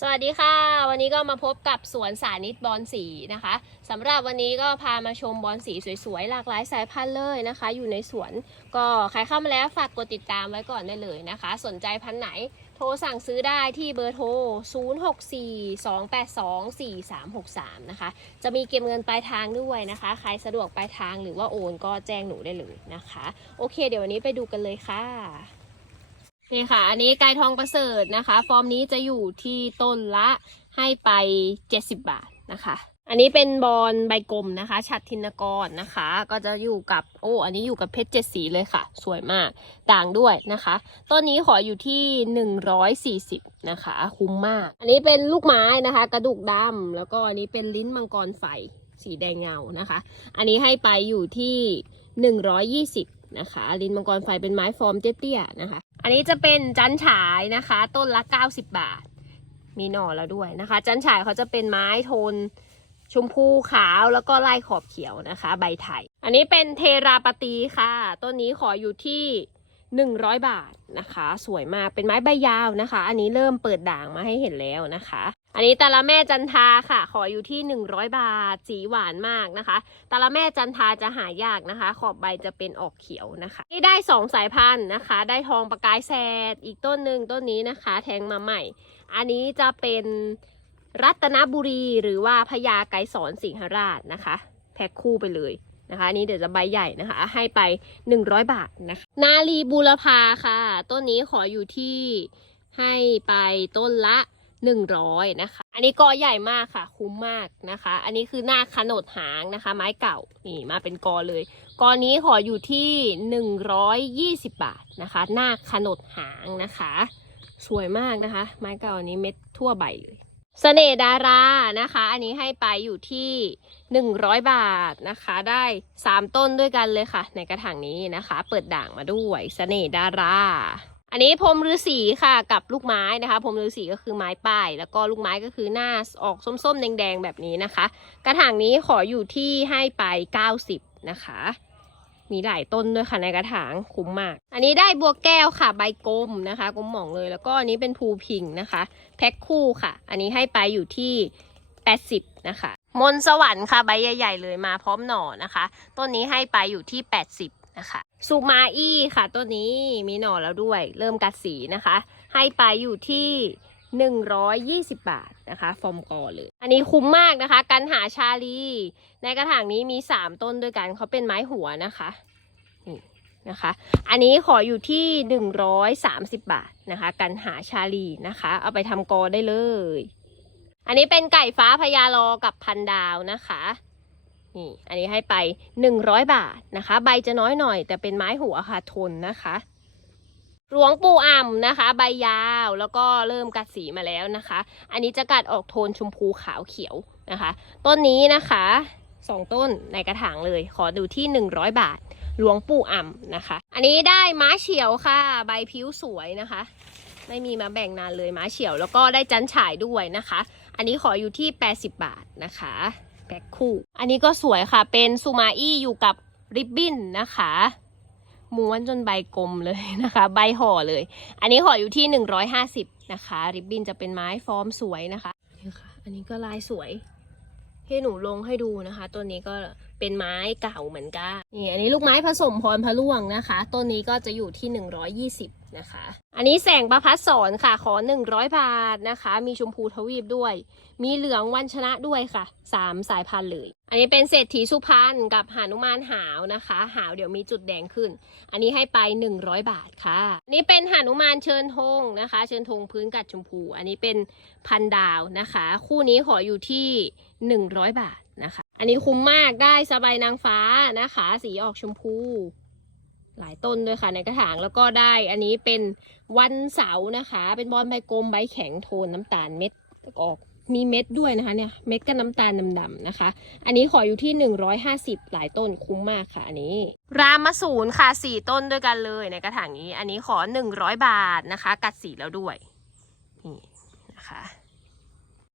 สวัสดีค่ะ วันนี้ก็มาพบกับสวนสานิตบอลสีนะคะสำหรับวันนี้ก็พามาชมบอลสีสวยๆ หลากหลายสายพันธุ์เลยนะคะ อยู่ในสวนก็ใครเข้ามาแล้วฝากกดติดตามไว้ก่อนได้เลยนะคะ สนใจพันธุ์ไหนโทรสั่งซื้อได้ที่เบอร์โทร 0642824363 นะคะ จะมีเก็บเงินปลายทางด้วยนะคะ ใครสะดวกปลายทางหรือว่าโอนก็แจ้งหนูได้เลยนะคะ โอเค เดี๋ยววันนี้ไปดูกันเลยค่ะ นี่ค่ะ อันนี้ไก่ทองประเสริฐนะคะ ฟอร์มนี้จะอยู่ที่ต้นละให้ไป 70 บาทนะคะ อันนี้เป็นบอลใบกลมนะคะฉัดทินกรนะคะ ก็จะอยู่กับโอ้อันนี้อยู่กับเพชรเจ็ดสีเลยค่ะ สวยมากด่างด้วยนะคะ ต้นนี้ขออยู่ที่ 140 นะคะ คุ้มมาก อันนี้เป็นลูกไม้นะคะ กระดูกดำแล้วก็อันนี้เป็นลิ้นมังกรไฟสีแดงเงานะคะ อันนี้ให้ไปอยู่ที่ 120 นะคะลิ้นมังกรไฟเป็นไม้ฟอร์มเตี้ยๆนะคะ อันนี้จะเป็นจันฉายนะคะ ต้นละ 90 บาท มีหน่อแล้วด้วยนะคะ จันฉายเขาจะเป็นไม้โทนชมพูขาวแล้วก็ไล่ขอบเขียวนะคะ ใบไทย อันนี้เป็นเทราปตีค่ะ ต้นนี้ขออยู่ที่ 100 บาทนะคะ สวยมากเป็นไม้ใบยาวนะคะ อันนี้เริ่มเปิดด่างมาให้เห็นแล้วนะคะ อันนี้ตาละแม่จันทาค่ะ ขออยู่ที่ 100 บาท สีหวานมากนะคะตาละแม่จันทาจะหายากนะคะ ขอบใบจะเป็นออกเขียวนะคะนี่ได้ 2 สายพันธุ์นะคะ ได้ทองประกายแซดอีกต้นหนึ่งต้นนี้นะคะ แทงมาใหม่ อันนี้จะเป็นรัตนบุรีหรือว่าพญาไกรสอนสิงหราชนะคะ แพ็คคู่ไปเลย นะคะอันนี้เดี๋ยวจะใบใหญ่นะคะ ให้ไป 100 บาทนะคะ นาลีบูรพาค่ะ ต้นนี้ขออยู่ที่ให้ไปต้นละ 100 นะคะ อันนี้กอใหญ่มากค่ะ คุ้มมากนะคะ อันนี้คือหน้าขนดหางนะคะ ไม้เก่านี่มาเป็นกอเลย กอนี้ขออยู่ที่ 120 บาทนะคะ หน้าขนดหางนะคะ สวยมากนะคะ ไม้เก่าอันนี้เม็ดทั่วใบเลย เสน่ห์ดารานะคะ อันนี้ให้ไปอยู่ที่100บาทนะคะ ได้3ต้นด้วยกันเลยค่ะ ในกระถางนี้นะคะ เปิดด่างมาด้วยเสน่ห์ดารา อันนี้พรมฤาษีค่ะกับลูกไม้นะคะพรมฤาษีก็คือไม้ป้าย แล้วก็ลูกไม้ก็คือหน้าออกส้มๆแดงๆแบบนี้นะคะ กระถางนี้ขออยู่ที่ให้ไป90นะคะ มีหลายต้นด้วยค่ะในกระถางคุ้มมาก อันนี้ได้บัวแก้วค่ะ ใบกลมนะคะกลมหม่องเลย แล้วก็อันนี้เป็นภูพิงนะคะ แพ็คคู่ค่ะ อันนี้ให้ไปอยู่ที่ 80 นะคะ มนสวรรค์ค่ะใบใหญ่ ๆ เลยมาพร้อมหน่อนะคะ ต้นนี้ให้ไปอยู่ที่ 80 นะคะซูมาอี้ค่ะต้นนี้มีหน่อแล้วด้วย เริ่มกัดสีนะคะ ให้ไปอยู่ที่ 120 บาทนะคะฟอร์มกอเลย อันนี้คุ้มมากนะคะกันหาชาลี ในกระถางนี้มี 3 ต้นด้วยกันเขาเป็นไม้หัวนะคะนี่นะคะ อันนี้ขออยู่ที่ 130 บาทนะคะกันหาชาลีนะคะ เอาไปทำกอได้เลย อันนี้เป็นไก่ฟ้าพญารอกับพันดาวนะคะนี่อันนี้ให้ไป 100 บาทนะคะ ใบจะน้อยหน่อย แต่เป็นไม้หัวค่ะทนนะคะ หลวงปู่อ่ำนะคะ ใบยาวแล้วก็เริ่มกัดสีมาแล้วนะคะ อันนี้จะกัดออกโทนชมพูขาวเขียวนะคะ ต้นนี้นะคะสองต้นในกระถางเลย ขอดูที่ 100 บาท หลวงปู่อ่ำนะคะ อันนี้ได้ม้าเฉียวค่ะ ใบผิวสวยนะคะ ไม่มีมาแบ่งนานเลยม้าเฉียว แล้วก็ได้จันฉายด้วยนะคะ อันนี้ขออยู่ที่ 80 บาทนะคะแพ็คคู่ อันนี้ก็สวยค่ะเป็นซูมาอี้อยู่กับริบบิ้นนะคะ ม้วนจนใบกลมเลยนะคะ ใบห่อเลย อันนี้ขออยู่ที่ 150 นะคะ ริบบิ้นจะเป็นไม้ฟอร์มสวยนะคะนี่ค่ะ อันนี้ก็ลายสวยให้หนูลงให้ดูนะคะตัวนี้ก็เป็นไม้เก่าเหมือนกันนี่อันนี้ลูกไม้ผสมพรพะล่วงนะคะ ต้นนี้ก็จะอยู่ที่ 120 นะคะ อันนี้แสงประพัดสอนค่ะ ขอ 100 บาทนะคะ มีชมพูทวีปด้วย มีเหลืองวันชนะด้วยค่ะ 3 สายพันธุ์เลย อันนี้เป็นเศรษฐีสุพรรณกับหานุมานหาวนะคะ หาวเดี๋ยวมีจุดแดงขึ้น อันนี้ให้ไป 100 บาทค่ะ อันนี้เป็นหานุมานเชิญธงนะคะ เชิญธงพื้นกัดชมพู อันนี้เป็นพันดาวนะคะ คู่นี้ขออยู่ที่ 100 บาทนะคะ อันนี้คุ้มมากได้สบายนางฟ้านะคะ สีออกชมพู หลายต้นด้วยค่ะในกระถางแล้วก็ได้อันนี้เป็นวันเสาร์นะคะ เป็นบอลใบกลมใบแข็งโทนน้ำตาลเม็ดออก มีเม็ดด้วยนะคะเนี่ยเม็ดกับน้ำตาลดำๆนะคะ อันนี้ขออยู่ที่ 150 หลายต้นคุ้มมากค่ะอันนี้ รามมาศูนย์ค่ะสี่ต้นด้วยกันเลยในกระถางนี้ อันนี้ขอ 100 บาทนะคะ กัดสีแล้วด้วยนี่นะคะ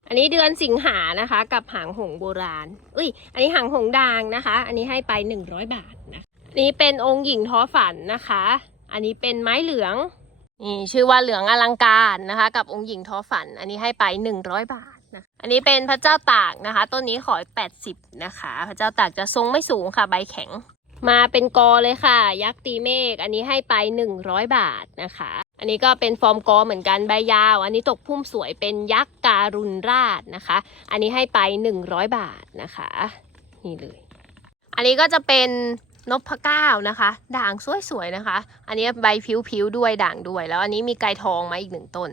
อันนี้เดือนสิงหานะคะ กับหางหงโบราณเอ้ยอันนี้หางหงด่างนะคะ อันนี้ให้ไป 100 บาทนะอันนี้เป็นองค์หญิงท้อฝันนะคะ อันนี้เป็นไม้เหลืองนี่ชื่อว่าเหลืองอลังการนะคะ กับองค์หญิงทอฝัน อันนี้ให้ไป 100 บาท นะอันนี้เป็นพระเจ้าตากนะคะ ต้นนี้ขอ80นะคะ พระเจ้าตากจะทรงไม่สูงค่ะ ใบแข็ง มาเป็นกอเลยค่ะ ยักษ์ตีเมฆอันนี้ให้ไป100บาทนะคะ อันนี้ก็เป็นฟอร์มกอเหมือนกันใบยาว อันนี้ตกพุ่มสวยเป็นยักษ์การุณราชนะคะ อันนี้ให้ไป100บาทนะคะ นี่เลย อันนี้ก็จะเป็นนพเก้านะคะ ด่างสวยๆนะคะ อันนี้ใบผิวๆด้วยด่างด้วย แล้วอันนี้มีไก่ทองมาอีกหนึ่งต้น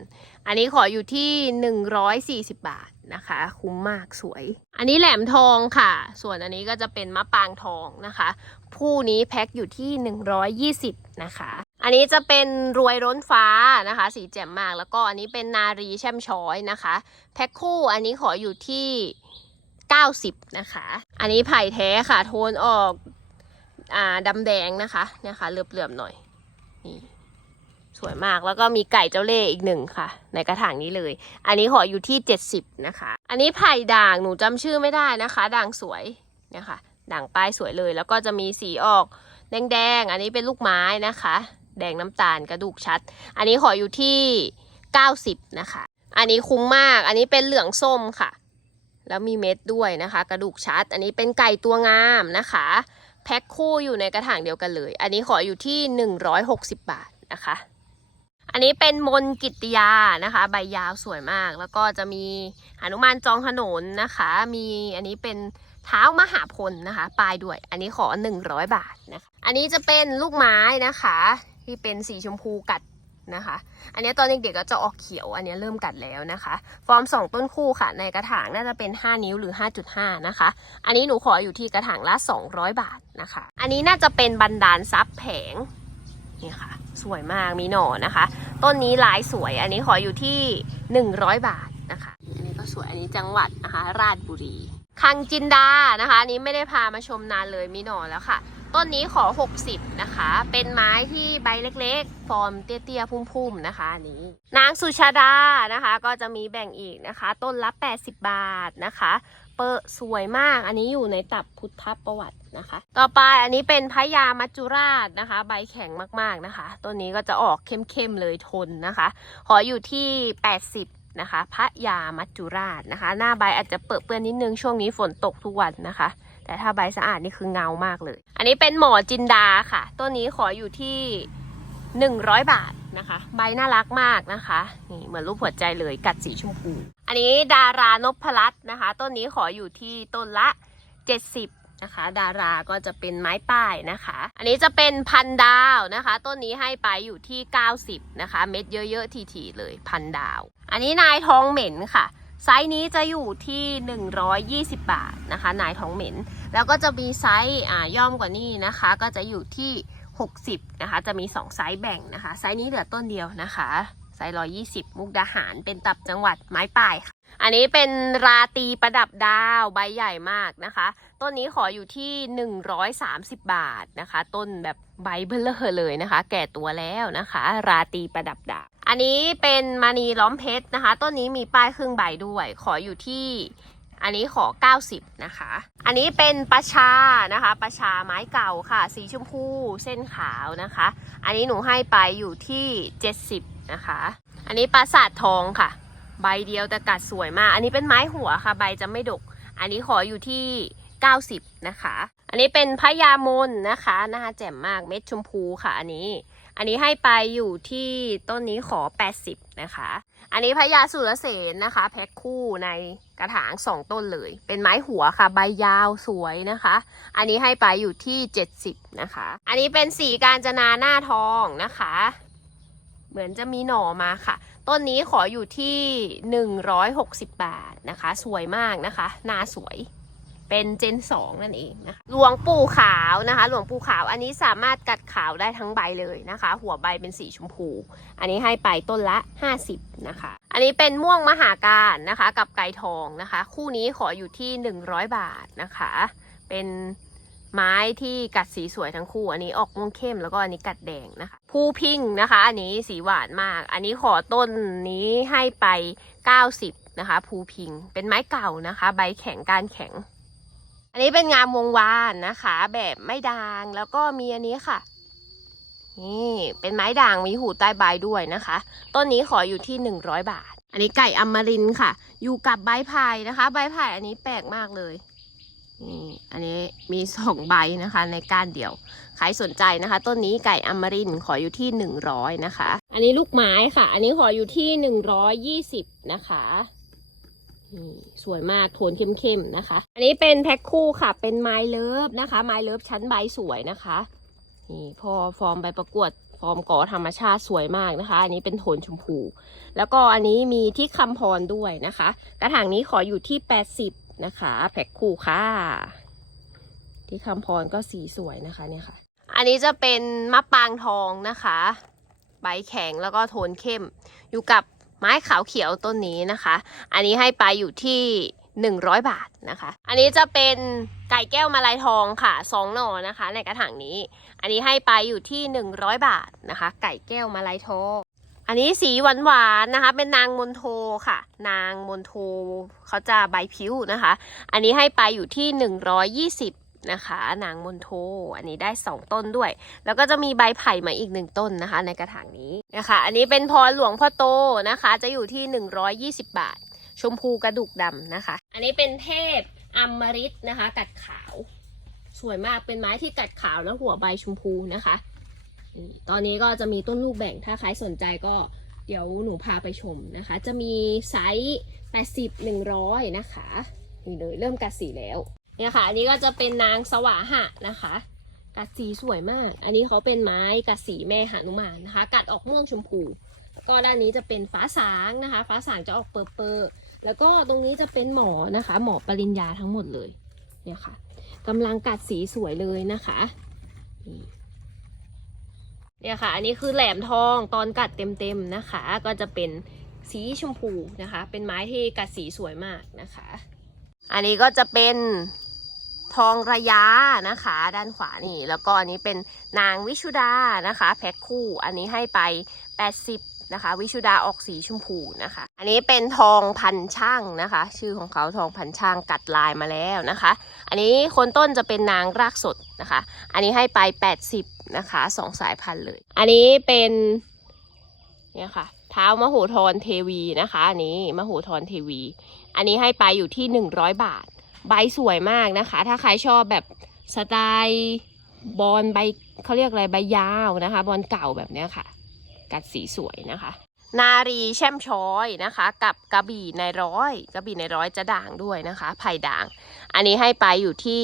อันนี้ขออยู่ที่ 140 บาทนะคะ คุ้มมากสวย อันนี้แหลมทองค่ะ ส่วนอันนี้ก็จะเป็นมะปางทองนะคะ ผู้นี้แพ็คอยู่ที่ 120 นะคะ อันนี้จะเป็นรวยร้นฟ้านะคะ สีแจ่มมากแล้วก็อันนี้เป็นนารีแช่มช้อยนะคะ แพ็คคู่อันนี้ขออยู่ที่ 90 นะคะ อันนี้ไผ่แท้ค่ะ โทนออกอ่าดำแดงนะคะเนี่ยค่ะเหลือบๆหน่อยนี่ สวยมากแล้วก็มีไก่เจ้าเล่ห์อีกหนึ่งค่ะ ในกระถางนี้เลย อันนี้ขออยู่ที่ 70 นะคะ อันนี้ไผ่ด่างหนูจำชื่อไม่ได้นะคะ ด่างสวยเนี่ยค่ะ ด่างป้ายสวยเลย แล้วก็จะมีสีออกแดงๆอันนี้เป็นลูกไม้นะคะ แดงน้ำตาลกระดูกชัด อันนี้ขออยู่ที่ 90 นะคะ อันนี้คุ้มมาก อันนี้เป็นเหลืองส้มค่ะ แล้วมีเม็ดด้วยนะคะ กระดูกชัด อันนี้เป็นไก่ตัวงามนะคะแพ็คคู่อยู่ในกระถางเดียวกันเลย อันนี้ขออยู่ที่ 160 บาทนะคะ อันนี้เป็นมนกิติยานะคะ ใบยาวสวยมาก แล้วก็จะมีหนุมานจองถนนนะคะ มีอันนี้เป็นเท้ามหาพลนะคะ ปลายด้วย อันนี้ขอ 100 บาทนะคะ อันนี้จะเป็นลูกไม้นะคะ ที่เป็นสีชมพูกัดนะคะ อันนี้ตอนเด็กๆก็จะออกเขียว อันนี้เริ่มกัดแล้วนะคะ ฟอร์ม 2 ต้นคู่ค่ะ ในกระถางน่าจะเป็น 5 นิ้วหรือ 5.5 นะคะ อันนี้หนูขออยู่ที่กระถางละ 200 บาทนะคะ อันนี้น่าจะเป็นบันดาลซับแผงนี่ค่ะ สวยมากมีหน่อนะคะ ต้นนี้ลายสวยอันนี้ขออยู่ที่ 100 บาทนะคะ อันนี้ก็สวยอันนี้จังหวัดนะคะ ราชบุรี คังจินดานะคะอันนี้ไม่ได้พามาชมนานเลยมีหน่อแล้วค่ะ ต้นนี้ขอ 60 นะคะ เป็นไม้ที่ใบเล็กๆ ฟอร์มเตี้ยๆ พุ่มๆนะคะอันนี้ นางสุชาดานะคะ ก็จะมีแบ่งอีกนะคะ ต้นละ 80 บาทนะคะ เปอะสวยมาก อันนี้อยู่ในตับพุทธประวัตินะคะ ต่อไปอันนี้เป็นพะยามัจจุราชนะคะ ใบแข็งมากๆนะคะต้นนี้ก็จะออกเข้มๆเลยทนนะคะ ขออยู่ที่ 80นะคะพระยามัจจุราชนะคะ หน้าใบอาจจะเปื้อเปื้อนนิดนึงช่วงนี้ฝนตกทุกวันนะคะ แต่ถ้าใบสะอาดนี่คือเงามากเลย อันนี้เป็นหมอจินดาค่ะต้นนี้ขออยู่ที่ 100 บาทนะคะ ใบน่ารักมากนะคะ นี่เหมือนรูปหัวใจเลยกัดสีชมพู อันนี้ดารานพรัตน์นะคะ ต้นนี้ขออยู่ที่ต้นละ 70นะคะดาราก็จะเป็นไม้ป้ายนะคะ อันนี้จะเป็นพันดาวนะคะ ต้นนี้ให้ไปอยู่ที่ 90 นะคะ เม็ดเยอะๆทีๆเลยพันดาว อันนี้นายทองเหม็นค่ะ ไซส์นี้จะอยู่ที่ 120 บาทนะคะ นายทองเหม็น แล้วก็จะมีไซส์อ่าย่อมกว่านี้นะคะ ก็จะอยู่ที่ 60นะคะจะมี 2 ไซส์แบ่งนะคะ ไซส์นี้เหลือต้นเดียวนะคะไซส์120 มุกดาหาร เป็นตับจังหวัดไม้ป่ายค่ะ อันนี้เป็นราตีประดับดาวใบใหญ่มากนะคะ ต้นนี้ขออยู่ที่ 130 บาทนะคะ ต้นแบบใบเบลเลอร์เลยนะคะ แก่ตัวแล้วนะคะ ราตีประดับดาว อันนี้เป็นมณีล้อมเพชรนะคะ ต้นนี้มีป้ายครึ่งใบด้วย ขออยู่ที่ อันนี้ขอ 90 นะคะ อันนี้เป็นประชานะคะประชาไม้เก่าค่ะ สีชมพูเส้นขาวนะคะ อันนี้หนูให้ไปอยู่ที่ 70 นะคะ อันนี้ปราสาททองค่ะ ใบเดียวแต่กัดสวยมาก อันนี้เป็นไม้หัวค่ะ ใบจะไม่ดก อันนี้ขออยู่ที่ 90 นะคะ อันนี้เป็นพญามนนะคะหน้าแจ่มมากเม็ดชมพูค่ะ อันนี้ อันนี้ให้ไปอยู่ที่ต้นนี้ขอ 80 นะคะ อันนี้พญาสุรเสนนะคะ แพ็คคู่ในกระถางสองต้นเลย เป็นไม้หัวค่ะ ใบยาวสวยนะคะ อันนี้ให้ไปอยู่ที่70นะคะ อันนี้เป็นสีการจนาหน้าทองนะคะ เหมือนจะมีหน่อมาค่ะ ต้นนี้ขออยู่ที่160บาทนะคะ สวยมากนะคะหน้าสวย เป็นเจนสองนั่นเองนะคะหลวงปู่ขาวนะคะ หลวงปู่ขาวอันนี้สามารถกัดขาวได้ทั้งใบเลยนะคะ หัวใบเป็นสีชมพู อันนี้ให้ไปต้นละ 50 นะคะ อันนี้เป็นม่วงมหาการนะคะ กับไก่ทองนะคะ คู่นี้ขออยู่ที่ 100 บาทนะคะ เป็นไม้ที่กัดสีสวยทั้งคู่ อันนี้ออกม่วงเข้มแล้วก็อันนี้กัดแดงนะคะผู้พิงนะคะ อันนี้สีหวานมาก อันนี้ขอต้นนี้ให้ไป 90 นะคะ ภูพิง เป็นไม้เก่านะคะ ใบแข็งการแข็ง อันนี้เป็นงามวงวานนะคะ แบบไม่ด่างแล้วก็มีอันนี้ค่ะ นี่เป็นไม้ด่างมีหูใต้ใบด้วยนะคะ ต้นนี้ขออยู่ที่ 100 บาท อันนี้ไก่อมรินค่ะ อยู่กับใบไผ่นะคะ ใบไผ่อันนี้แปลกมากเลยนี่อันนี้มีสองใบนะคะในก้านเดียว ใครสนใจนะคะ ต้นนี้ไก่อมรินขออยู่ที่ 100นะคะ อันนี้ลูกไม้ค่ะ อันนี้ขออยู่ที่ 120นะคะ นี่สวยมากโทนเข้มๆนะคะ อันนี้เป็นแพ็คคู่ค่ะ เป็นไม้เลิฟนะคะไม้เลิฟชั้นใบสวยนะคะนี่พอฟอร์มใบประกวดฟอร์มก่อธรรมชาติสวยมากนะคะ อันนี้เป็นโทนชมพู แล้วก็อันนี้มีที่คำพรด้วยนะคะ กระถางนี้ขออยู่ที่ 80 นะคะ แพ็คคู่ค่ะ ที่คำพรก็สีสวยนะคะเนี่ยค่ะ อันนี้จะเป็นมะปางทองนะคะ ใบแข็งแล้วก็โทนเข้ม อยู่กับ ไม้ขาวเขียวต้นนี้นะคะ อันนี้ให้ไปอยู่ที่ 100 บาทนะคะ อันนี้จะเป็นไก่แก้วมาลายทองค่ะสองหน่อนะคะ ในกระถางนี้ อันนี้ให้ไปอยู่ที่ 100 บาทนะคะ ไก่แก้วมาลายทองอันนี้สีหวานหวานๆนะคะ เป็นนางมนโทค่ะ นางมนโทเขาจะใบผิวนะคะ อันนี้ให้ไปอยู่ที่ 120 นะคะนางมนโทอันนี้ได้ 2 ต้นด้วย แล้วก็จะมีใบไผ่มาอีกหนึ่งต้นนะคะ ในกระถางนี้นะคะ อันนี้เป็นพรหลวงพ่อโตนะคะ จะอยู่ที่ 120 บาท ชมพูกระดูกดำนะคะ อันนี้เป็นเทพอมฤตนะคะ กัดขาว สวยมากเป็นไม้ที่กัดขาวแล้วหัวใบชมพูนะคะตอนนี้ก็จะมีต้นลูกแบ่งถ้าใครสนใจก็เดี๋ยวหนูพาไปชมนะคะ จะมีไซส์ 80 100 นะคะ นี่เลยเริ่มกัดสีแล้ว เนี่ยค่ะ อันนี้ก็จะเป็นนางสวาหะนะคะ กัดสีสวยมาก อันนี้เขาเป็นไม้กัดสีแม่หานุมานนะคะ กัดออกม่วงชมพูก็ด้านนี้จะเป็นฟ้าสางนะคะ ฟ้าสางจะออกเปอร์เปอร์แล้วก็ตรงนี้จะเป็นหมอนะคะ หมอปริญญาทั้งหมดเลยเนี่ยค่ะกำลังกัดสีสวยเลยนะคะเนี่ยค่ะ อันนี้คือแหลมทองตอนกัดเต็มๆนะคะ ก็จะเป็นสีชมพูนะคะ เป็นไม้ที่กัดสีสวยมากนะคะ อันนี้ก็จะเป็น ทองระยะนะคะ ด้านขวานี่ แล้วก็อันนี้เป็นนางวิชุดานะคะ แพ็คคู่อันนี้ให้ไป 80 นะคะ วิชุดาออกสีชมพูนะคะ อันนี้เป็นทองพันช่างนะคะ ชื่อของเขาทองพันช่างกัดลายมาแล้วนะคะ อันนี้คนต้นจะเป็นนางรากสดนะคะ อันนี้ให้ไป 80 นะคะสองสายพันธุ์เลย อันนี้เป็นเนี่ยค่ะเท้ามโหธรเทวีนะคะอันนี้มโหธรเทวี อันนี้ให้ไปอยู่ที่ 100 บาท ใบสวยมากนะคะ ถ้าใครชอบแบบสไตล์บอลใบเขาเรียกอะไรใบยาวนะคะ บอลเก่าแบบเนี้ยค่ะ กัดสีสวยนะคะ นารีแช่มช้อยนะคะ กับกระบี่ในร้อยกระบี่ในร้อยจะด่างด้วยนะคะไผ่ด่าง อันนี้ให้ไปอยู่ที่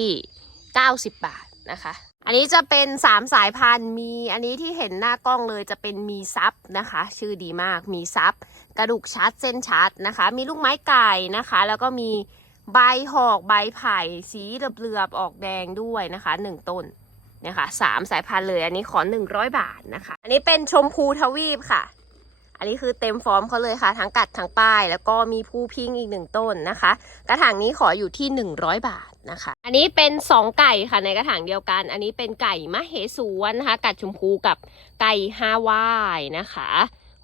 90 บาทนะคะ อันนี้จะเป็น 3 สายพันธุ์มี อันนี้ที่เห็นหน้ากล้องเลยจะเป็นมีซับนะคะ ชื่อดีมากมีซับกระดูกชัดเส้นชัดนะคะ มีลูกไม้ไก่นะคะ แล้วก็มี ใบหอกใบไผ่สีเหลือบๆออกแดงด้วยนะคะหนึ่งต้นเนี่ยค่ะสามสายพันธุ์เลย อันนี้ขอหนึ่งร้อยบาทนะคะ อันนี้เป็นชมพูทวีปค่ะ อันนี้คือเต็มฟอร์มเขาเลยค่ะ ทั้งกัดทั้งป้าย แล้วก็มีผู้พิงอีกหนึ่งต้นนะคะ กระถางนี้ขออยู่ที่100บาทนะคะ อันนี้เป็น2ไก่ค่ะในกระถางเดียวกัน อันนี้เป็นไก่มะเหสวนนะคะ กัดชมพูกับไก่ฮาวายนะคะ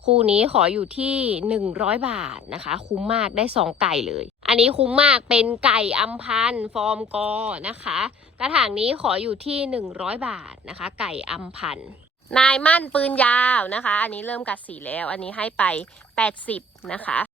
คู่นี้ขออยู่ที่100บาทนะคะ คุ้มมากได้2ไก่เลย อันนี้คุ้มมากเป็นไก่อัมพันธ์ฟอร์มกอนะคะ กระถางนี้ขออยู่ที่ 100 บาทนะคะ ไก่อัมพันธ์นายมั่นปืนยาวนะคะ อันนี้เริ่มกัดสีแล้ว อันนี้ให้ไป 80 นะคะ